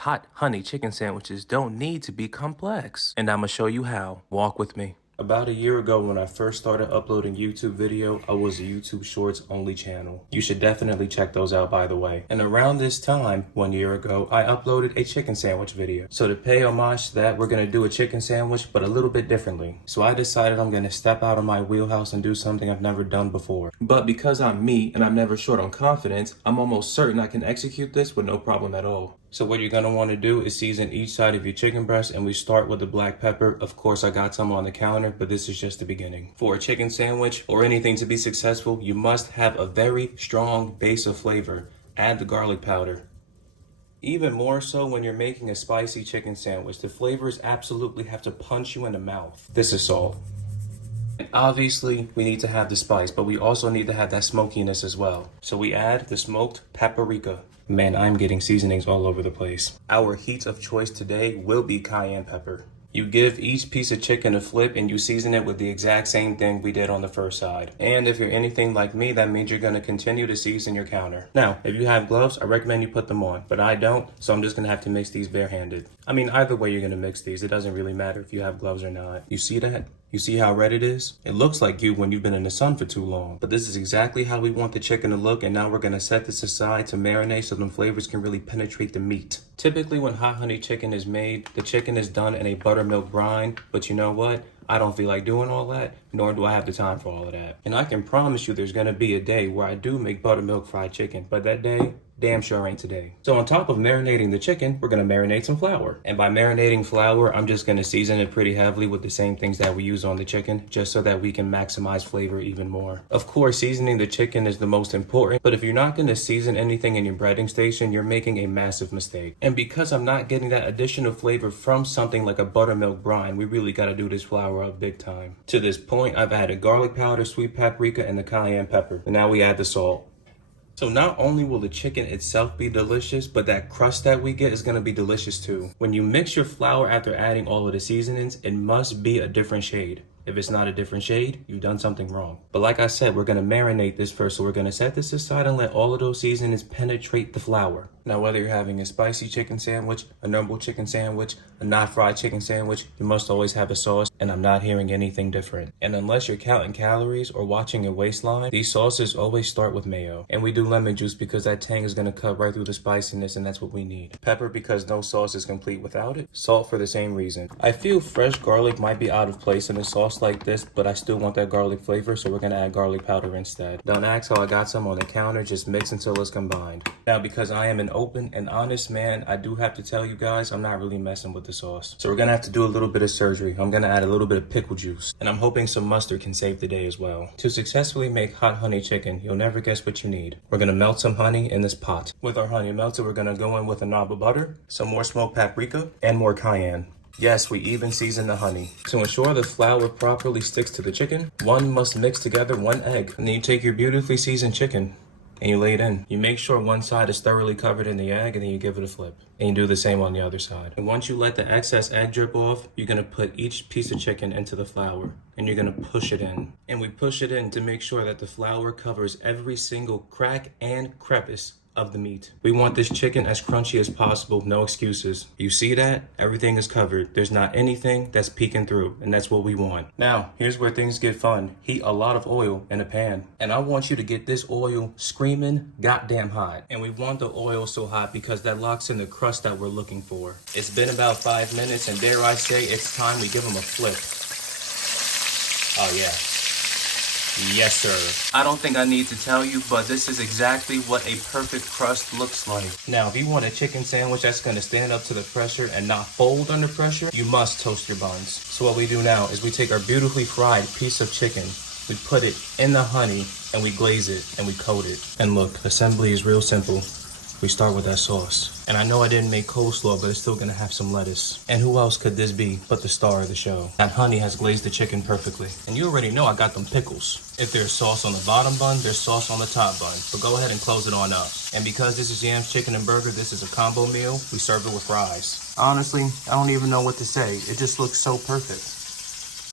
hot honey chicken sandwiches don't need to be complex. And I'ma show you how. Walk with me. About a year ago when I first started uploading YouTube video, I was a YouTube Shorts only channel. You should definitely check those out, by the way. And around this time, 1 year ago, I uploaded a chicken sandwich video. So to pay homage to that, we're gonna do a chicken sandwich, but a little bit differently. So I decided I'm gonna step out of my wheelhouse and do something I've never done before. But because I'm me and I'm never short on confidence, I'm almost certain I can execute this with no problem at all. So what you're gonna wanna do is season each side of your chicken breast, and we start with the black pepper. Of course, I got some on the counter, but this is just the beginning. For a chicken sandwich or anything to be successful, you must have a very strong base of flavor. Add the garlic powder. Even more so when you're making a spicy chicken sandwich, the flavors absolutely have to punch you in the mouth. This is salt. And obviously, we need to have the spice, but we also need to have that smokiness as well. So we add the smoked paprika. Man, I'm getting seasonings all over the place. Our heat of choice today will be cayenne pepper. You give each piece of chicken a flip and you season it with the exact same thing we did on the first side. And if you're anything like me, that means you're gonna continue to season your counter. Now, if you have gloves, I recommend you put them on, but I don't, so I'm just gonna have to mix these barehanded. I mean, either way you're gonna mix these, it doesn't really matter if you have gloves or not. You see that? You see how red it is? It looks like you when you've been in the sun for too long. But this is exactly how we want the chicken to look, and now we're gonna set this aside to marinate so them flavors can really penetrate the meat. Typically when hot honey chicken is made, the chicken is done in a buttermilk brine, but you know what? I don't feel like doing all that, nor do I have the time for all of that. And I can promise you there's gonna be a day where I do make buttermilk fried chicken, but that day, damn sure ain't today. So on top of marinating the chicken, we're gonna marinate some flour. And by marinating flour, I'm just gonna season it pretty heavily with the same things that we use on the chicken, just so that we can maximize flavor even more. Of course, seasoning the chicken is the most important, but if you're not gonna season anything in your breading station, you're making a massive mistake. And because I'm not getting that additional flavor from something like a buttermilk brine, we really gotta do this flour up big time. To this point, I've added garlic powder, sweet paprika, and the cayenne pepper. And now we add the salt. So not only will the chicken itself be delicious, but that crust that we get is gonna be delicious too. When you mix your flour after adding all of the seasonings, it must be a different shade. If it's not a different shade, you've done something wrong. But like I said, we're gonna marinate this first, so we're gonna set this aside and let all of those seasonings penetrate the flour. Now, whether you're having a spicy chicken sandwich, a normal chicken sandwich, a not fried chicken sandwich, you must always have a sauce, and I'm not hearing anything different. And unless you're counting calories or watching your waistline, these sauces always start with mayo. And we do lemon juice because that tang is gonna cut right through the spiciness, and that's what we need. Pepper because no sauce is complete without it. Salt for the same reason. I feel fresh garlic might be out of place in a sauce like this, but I still want that garlic flavor, so we're gonna add garlic powder instead. Don't ask how I got some on the counter, just mix until it's combined. Now, because I am an open and honest man, I do have to tell you guys, I'm not really messing with the sauce. So we're gonna have to do a little bit of surgery. I'm gonna add a little bit of pickle juice, and I'm hoping some mustard can save the day as well. To successfully make hot honey chicken, you'll never guess what you need. We're gonna melt some honey in this pot. With our honey melted, we're gonna go in with a knob of butter, some more smoked paprika, and more cayenne. Yes, we even season the honey. To ensure the flour properly sticks to the chicken, one must mix together 1 egg. And then you take your beautifully seasoned chicken and you lay it in. You make sure one side is thoroughly covered in the egg, and then you give it a flip. And you do the same on the other side. And once you let the excess egg drip off, you're gonna put each piece of chicken into the flour, and you're gonna push it in. And we push it in to make sure that the flour covers every single crack and crevice of the meat. We want this chicken as crunchy as possible, no excuses. You see that? Everything is covered. There's not anything that's peeking through, and that's what we want. Now, here's where things get fun. Heat a lot of oil in a pan, and I want you to get this oil screaming goddamn hot. And we want the oil so hot because that locks in the crust that we're looking for. It's been about 5 minutes, and dare I say, it's time we give them a flip. Oh yeah. Yes, sir. I don't think I need to tell you, but this is exactly what a perfect crust looks like. Now, if you want a chicken sandwich that's gonna stand up to the pressure and not fold under pressure, you must toast your buns. So what we do now is we take our beautifully fried piece of chicken, we put it in the honey, and we glaze it, and we coat it. And look, assembly is real simple. We start with that sauce. And I know I didn't make coleslaw, but it's still gonna have some lettuce. And who else could this be but the star of the show? That honey has glazed the chicken perfectly. And you already know I got them pickles. If there's sauce on the bottom bun, there's sauce on the top bun. But go ahead and close it on up. And because this is yams, chicken, and burger, this is a combo meal, we serve it with fries. Honestly, I don't even know what to say. It just looks so perfect.